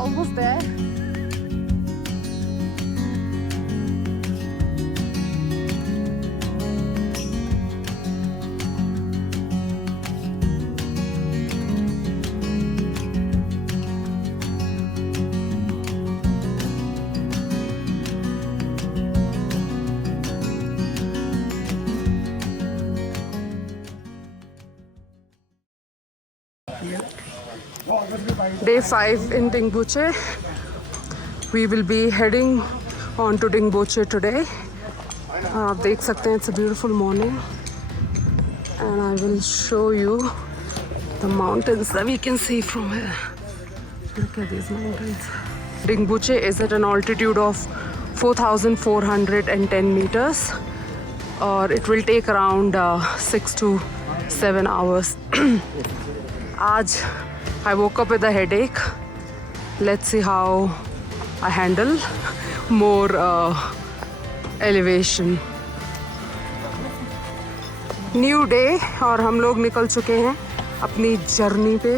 almost there. Day 5 in Dingboche. We will be heading on to Dingboche today. आप देख सकते हैं, it's a beautiful morning and I will show you the mountains that we can see from here. Look at these mountains. Dingboche is at an altitude of 4,410 meters or it will take around 6 to 7 hours. आज I woke up with a headache. Let's see how I handle more elevation. New day और हम लोग निकल चुके हैं अपनी journey पे.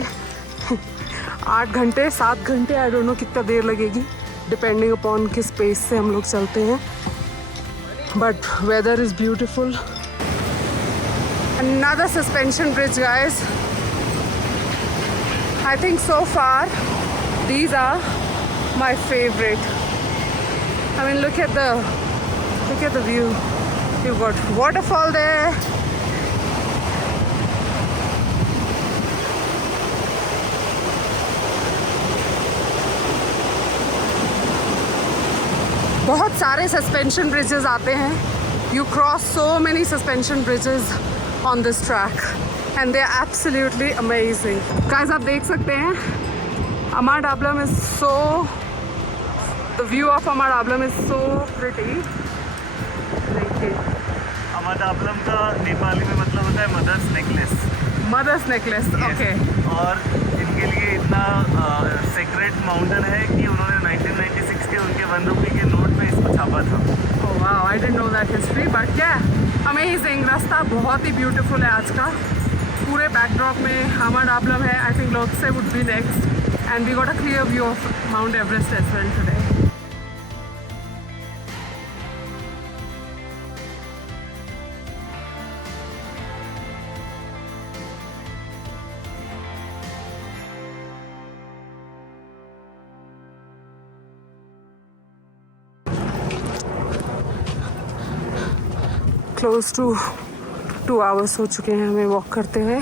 8 घंटे 7 घंटे, आई डोंट नो कितना देर लगेगी डिपेंडिंग अपॉन किस पेस से हम लोग चलते हैं. But weather is beautiful. Another suspension bridge, guys. I think so far these are my favorite. I mean, look at the view. You've got waterfall there. बहुत सारे सस्पेंशन ब्रिजेस आते हैं. You cross so many suspension bridges on this track and they are absolutely amazing. Guys, आप देख सकते हैं Amadablam is so, the view of Amadablam is so pretty. देखिए, Amadablam का नेपाली में मतलब होता है mother's necklace. Mother's necklace, okay. और इनके लिए इतना सेक्रेट माउंटेन है कि उन्होंने 1996 के उनके 1 रुपये के नोट में इसको छापा था. Oh wow, I didn't know that history, but yeah, amazing. रास्ता बहुत ही ब्यूटीफुल है आज का. पूरे बैकड्रॉप में Amadablam है. I think Lukla would be next, and we got a clear view of Mount Everest as well today. Close to 2 hours हो चुके हैं हमें वॉक करते हुए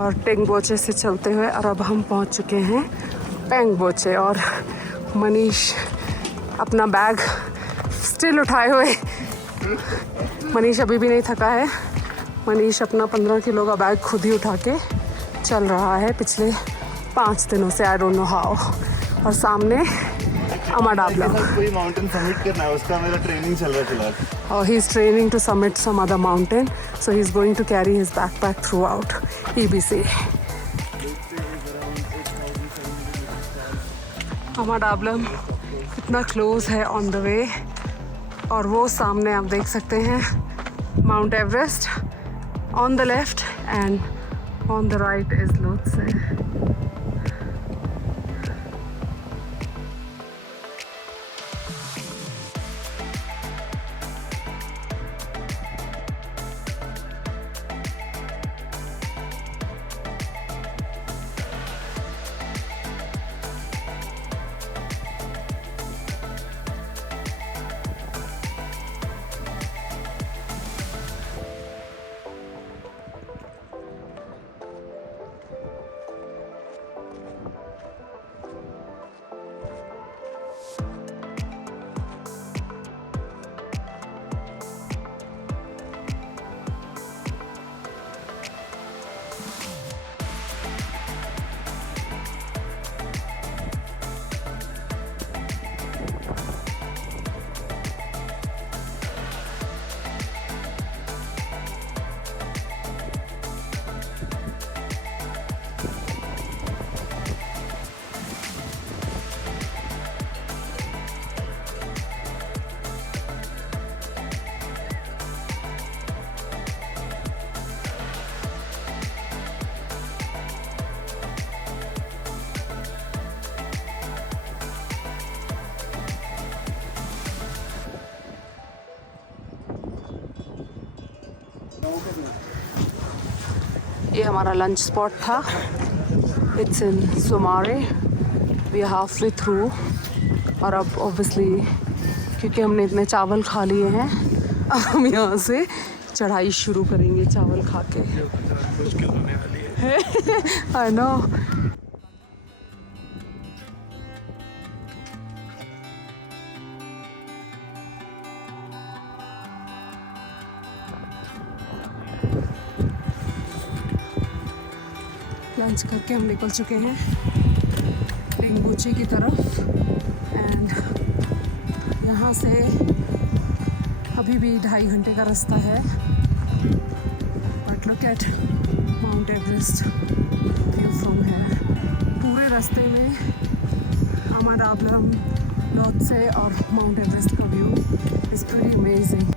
और टेंगबोचे से चलते हुए, और अब हम पहुंच चुके हैं टेंगबोचे. और मनीष अपना बैग स्टिल उठाए हुए. मनीष अभी भी नहीं थका है. मनीष अपना 15 किलो का बैग खुद ही उठा के चल रहा है पिछले 5 दिनों से. I don't know how. और सामने Amadablam. कोई माउंटेन समिट करना है, उसका मेरा ट्रेनिंग चल रहा है फिलहाल. Oh, he's training to summit some other mountain, so he's going to carry his backpack throughout EBC. Amadablam कितना close है on the way. और वो सामने आप देख सकते हैं Mount Everest on the left and on the right is Lukla. ये हमारा लंच स्पॉट था. It's in Somare. We are half way through. और अब ऑब्वियसली क्योंकि हमने इतने चावल खा लिए हैं, अब हम यहाँ से चढ़ाई शुरू करेंगे चावल खा के. मुश्किल होने वाली है. I know. लंच करके हम निकल चुके हैं टिंगबोचे की तरफ. एंड यहाँ से अभी भी 2.5 घंटे का रास्ता है. But look at mount Everest view from है. पूरे रास्ते में अमरावती, लोत्से और माउंट एवरेस्ट का view is pretty amazing.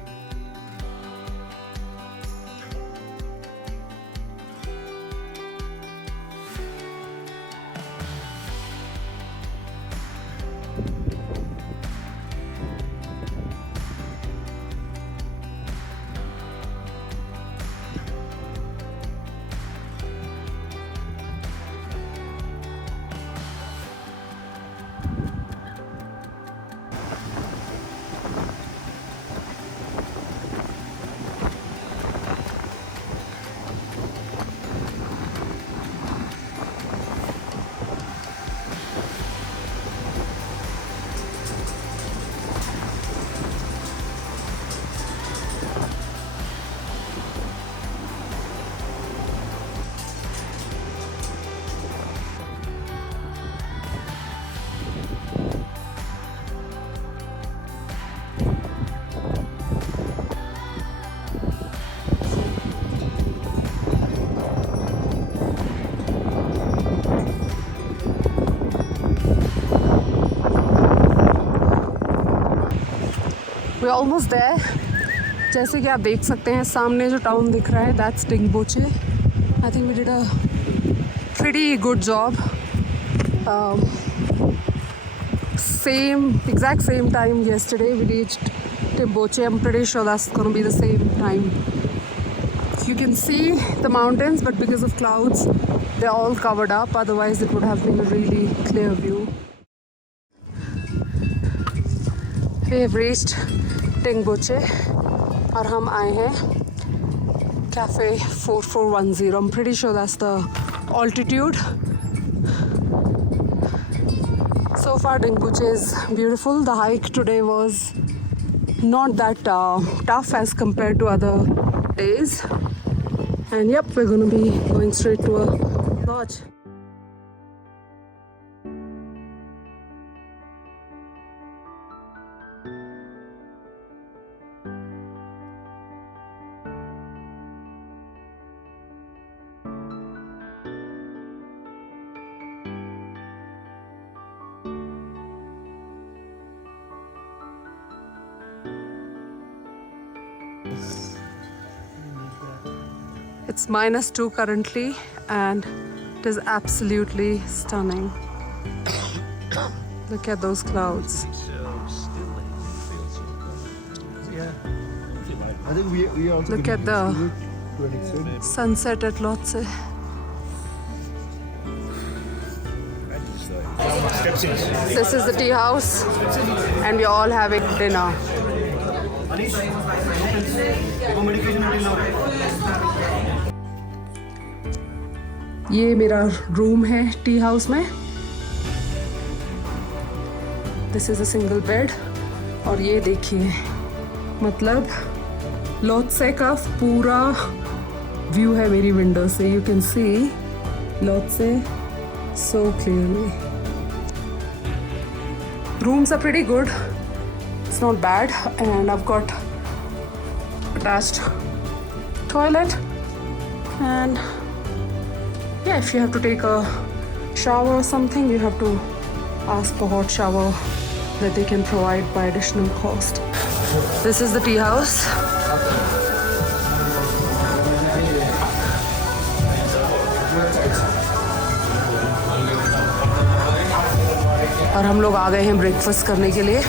We're almost there. जैसे कि आप देख सकते हैं सामने जो टाउन दिख रहा है, that's Dingboche. I think we did a pretty good job. Exact same time yesterday we reached Tengboche. I'm pretty sure that's going to be the same time. You can see the mountains, but because of clouds, they're all covered up. Otherwise, it would have been a really clear view. We have reached Tengboche और हम आए हैं Cafe 4410. I'm pretty sure that's the altitude. So far Tengboche is beautiful. The hike today was not that tough as compared to other days. And yep, we're going to be going straight to a lodge. It's -2 currently and it is absolutely stunning. Look at those clouds. Look at the sunset at Lotse. This is the tea house and we're all having dinner. ये मेरा room है tea house में. This is a single bed. और ये देखिए, मतलब लोत्से का पूरा व्यू है मेरी विंडो से. You can see Lhotse so clearly. Rooms are pretty good. It's not bad, and I've got attached toilet. And yeah, if you have to take a shower or something, you have to ask for hot shower that they can provide by additional cost. This is the tea house. और हम लोग आ गए हैं breakfast करने के लिए.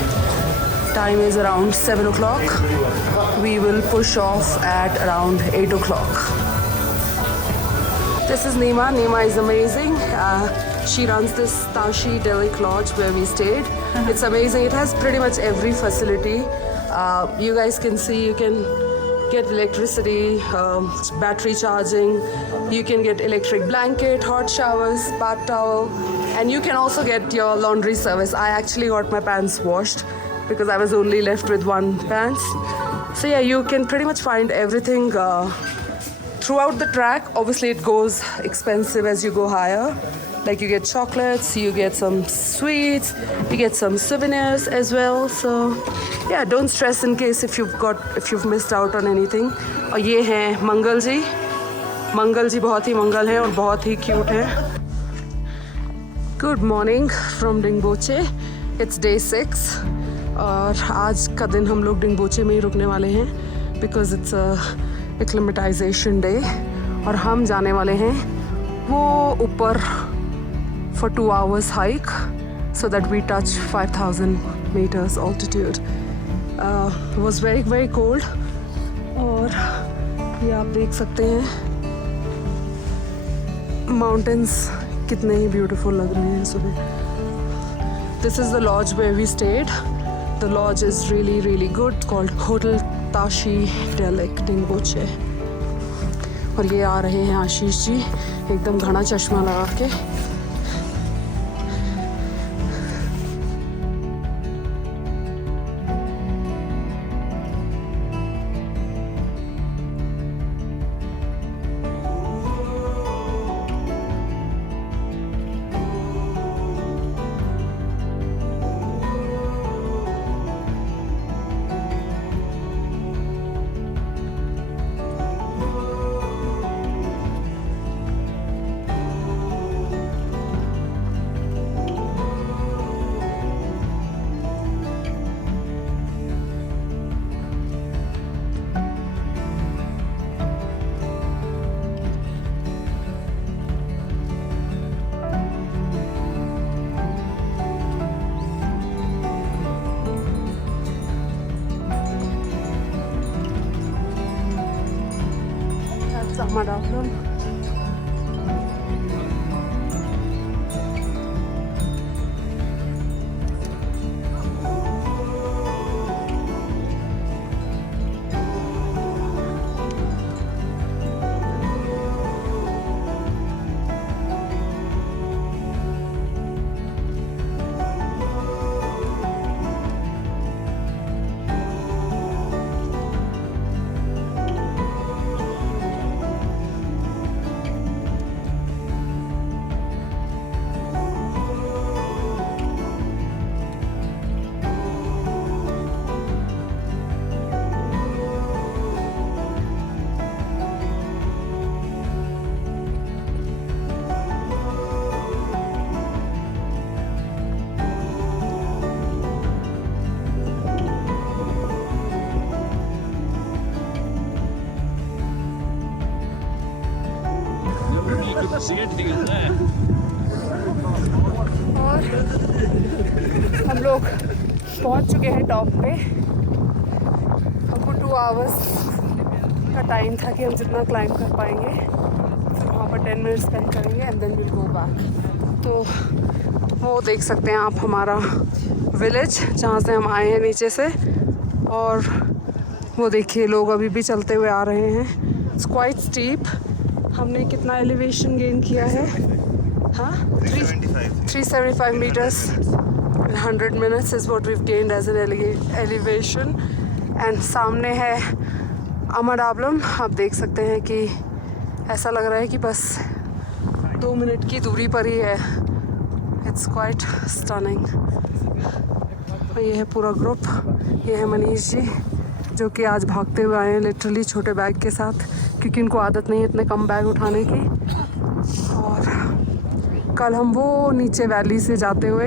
Time is around 7 o'clock. we will push off at around 8 o'clock. This is Nima. Nima is amazing. She runs this Tashi Delic Lodge where we stayed. It's amazing. It has pretty much every facility. You guys can see, you can get electricity, battery charging, you can get electric blanket, hot showers, bath towel, and you can also get your laundry service. I actually got my pants washed because I was only left with one pants. So yeah, you can pretty much find everything throughout the track. Obviously it goes expensive as you go higher. Like you get chocolates, you get some sweets, you get some souvenirs as well. So yeah, don't stress in case if you've missed out on anything. और ये हैं मंगल जी. मंगल जी बहुत ही मंगल हैं और बहुत ही cute हैं. Good morning from Dingboche. It's day 6 और आज का दिन हम लोग डिंगबोचे में ही रुकने वाले हैं because it's a acclimatization day. और हम जाने वाले हैं वो ऊपर for 2 hours hike so that we touch 5,000 meters altitude. It was very very cold और ये आप देख सकते हैं mountains कितने ही beautiful लग रहे हैं सुबह. This is the lodge where we stayed. The lodge is really really good, called Hotel Tashi Delic Dingboche. और ये आ रहे हैं आशीष जी एकदम घना चश्मा लगा के. Marathon. और हम लोग पहुंच चुके हैं टॉप पे. हमको 2 hours का टाइम था कि हम जितना क्लाइंब कर पाएंगे. फिर वहाँ पर 10 मिनट स्पेंड करेंगे and then will go back. तो वो देख सकते हैं आप हमारा विलेज जहाँ से हम आए हैं नीचे से. और वो देखिए लोग अभी भी चलते हुए आ रहे हैं. It's quite steep. हमने कितना एलिवेशन गेन किया है? हाँ 375 meters in 100 minutes is what we've gained as an elevation. And सामने है अमरडाबलम. आप देख सकते हैं कि ऐसा लग रहा है कि बस 2 मिनट की दूरी पर ही है. It's quite stunning. ये है पूरा ग्रुप. ये है मनीष जी जो कि आज भागते हुए आए हैं लिटरली छोटे बैग के साथ क्योंकि उनको आदत नहीं है इतने कम बैग उठाने की. और कल हम वो नीचे वैली से जाते हुए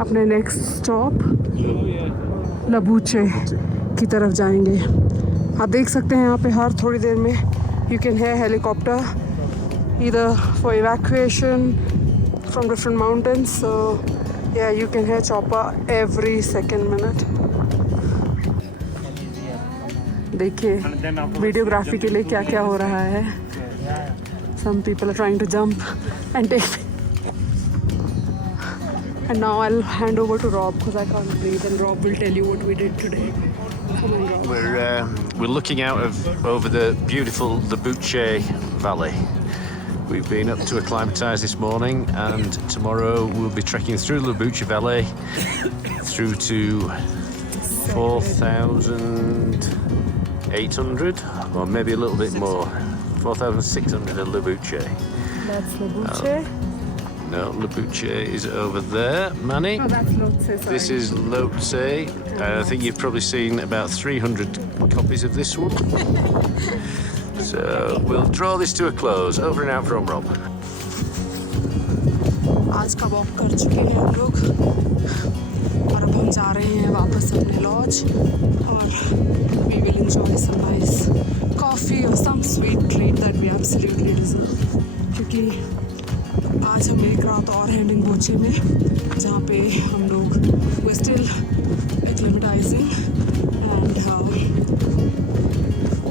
अपने नेक्स्ट स्टॉप लबूचे की तरफ जाएंगे. आप देख सकते हैं यहाँ पे हर थोड़ी देर में you can hear helicopter either for evacuation from different mountains. So yeah you can hear chopper every second minute. देखिए वीडियोग्राफी के लिए क्या क्या हो रहा है. Some people are trying to jump and take. And now I'll hand over to Rob because I can't breathe, and Rob will tell you what we did today. Come on, Rob. We're looking out over the beautiful Dingboche Valley. We've been up to Acclimatise this morning, and tomorrow we'll be trekking through the Dingboche Valley through to 4,800, or maybe a little bit more. 4,600 at Dingboche. That's Dingboche. No, Dingboche is over there, Manny. Oh, that's Lotse. This is Lotse. I think you've probably seen about 300 copies of this one. So we'll draw this to a close. Over and out from Rob. आज का walk कर चुके हैं हम लोग और अब हम जा रहे हैं वापस अपने लॉज और we will enjoy some nice coffee or some sweet treat that we absolutely deserve. क्योंकि आज हम एक रात और हैं डिंगबोचे में जहाँ पे हम लोग we're still acclimatizing and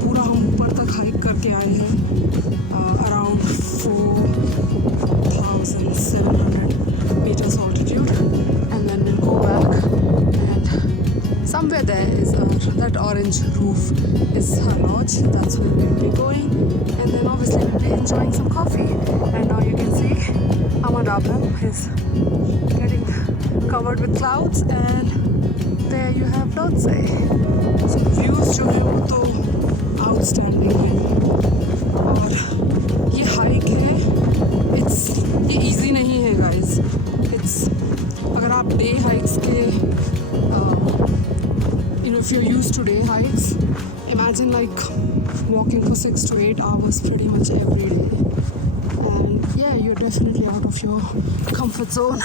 पूरा हम ऊपर तक हाइक करके आए हैं around 4,700 meters altitude, and then we'll go back and somewhere there is that orange roof is her lodge. That's where we'll be going, and then obviously we'll be enjoying some coffee. And now you can see Amadabam is getting covered with clouds, and there you have Lotse. So the views जो है वो तो outstanding है और ये hike है ये easy नहीं है गाइस. अगर आप डे हाइक्स के if you're used to day hikes, imagine like walking for 6 to 8 hours pretty much every day, and yeah, you're definitely out of your comfort zone.